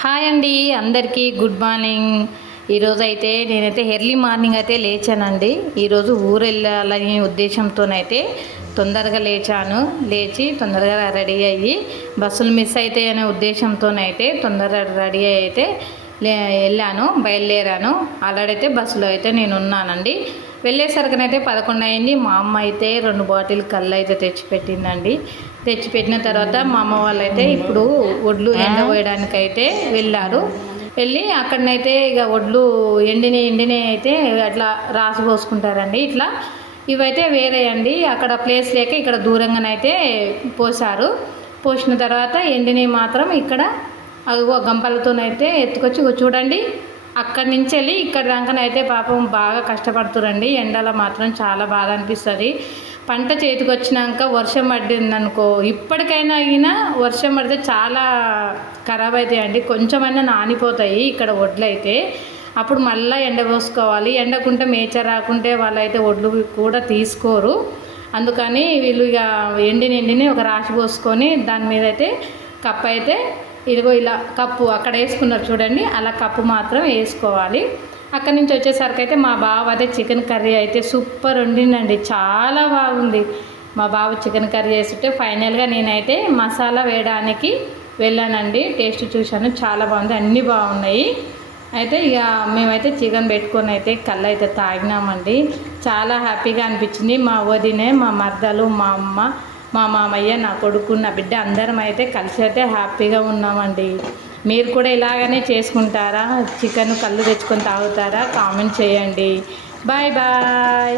Hi అండి, అందరికీ good morning. ఈరోజు అయితే నేనైతే ఎర్లీ మార్నింగ్ అయితే లేచానండి. ఈరోజు ఊరు వెళ్ళాలని ఉద్దేశంతోనైతే తొందరగా లేచి తొందరగా రెడీ అయ్యి బస్సులు మిస్ అవుతాయి అనే ఉద్దేశంతోనైతే తొందరగా రెడీ అయితే వెళ్ళాను, బయలుదేరాను. ఆల్రెడీ అయితే బస్సులో అయితే నేను ఉన్నానండి. వెళ్ళేసరికనైతే 11 అయింది. మా అమ్మ అయితే 2 బాటిల్ కళ్ళు అయితే తెచ్చిపెట్టిందండి. తెచ్చిపెట్టిన తర్వాత మా అమ్మ వాళ్ళైతే ఇప్పుడు వడ్లు ఎండబోయడానికైతే వెళ్ళారు. వెళ్ళి అక్కడనైతే ఇక వడ్లు ఎండిన అయితే అట్లా రాసి పోసుకుంటారండి. ఇట్లా ఇవైతే వేరే అండి. అక్కడ ప్లేస్ లేక ఇక్కడ దూరంగానైతే పోసారు. పోసిన తర్వాత ఎండినవి మాత్రం ఇక్కడ అదిగో గంపలతోనైతే ఎత్తుకొచ్చి చూడండి. అక్కడి నుంచి వెళ్ళి ఇక్కడ దాకానైతే పాపం బాగా కష్టపడుతురండి. ఎండలో మాత్రం చాలా బాధ అనిపిస్తుంది. పంట చేతికి వచ్చినాక వర్షం పడిందనుకో, ఇప్పటికైనా అయినా వర్షం పడితే చాలా ఖరాబ్ అవుతాయండి. కొంచెమైనా నానిపోతాయి ఇక్కడ వడ్లు అయితే. అప్పుడు మళ్ళీ ఎండ పోసుకోవాలి. ఎండకుంటే మేచర్ రాకుంటే వాళ్ళైతే వడ్లు కూడా తీసుకోరు. అందుకని వీళ్ళు ఇక ఎండిని ఒక రాశి పోసుకొని దాని మీద అయితే కప్పు అయితే ఇదిగో ఇలా కప్పు అక్కడ వేసుకున్నారు చూడండి, అలా కప్పు మాత్రం వేసుకోవాలి. అక్కడి నుంచి వచ్చేసరికి అయితే మా బావ అయితే చికెన్ కర్రీ అయితే సూపర్ వండిందండి, చాలా బాగుంది. మా బావ చికెన్ కర్రీ చేస్తుంటే ఫైనల్గా నేనైతే మసాలా వేయడానికి వెళ్ళానండి. టేస్ట్ చూశాను, చాలా బాగుంది, అన్నీ బాగున్నాయి. అయితే ఇక మేమైతే చికెన్ పెట్టుకొని అయితే కళ్ళు అయితే తాగినామండి. చాలా హ్యాపీగా అనిపించింది. మా వదినే, మా మర్దలు, మా అమ్మ, మా మామయ్య, నా కొడుకు, నా బిడ్డ అందరం అయితే కలిసి అయితే హ్యాపీగా ఉన్నామండి. మీరు కూడా ఇలాగనే చేసుకుంటారా? చికెన్ కళ్ళు తెచ్చుకొని తాగుతారా? కామెంట్ చేయండి. Bye bye.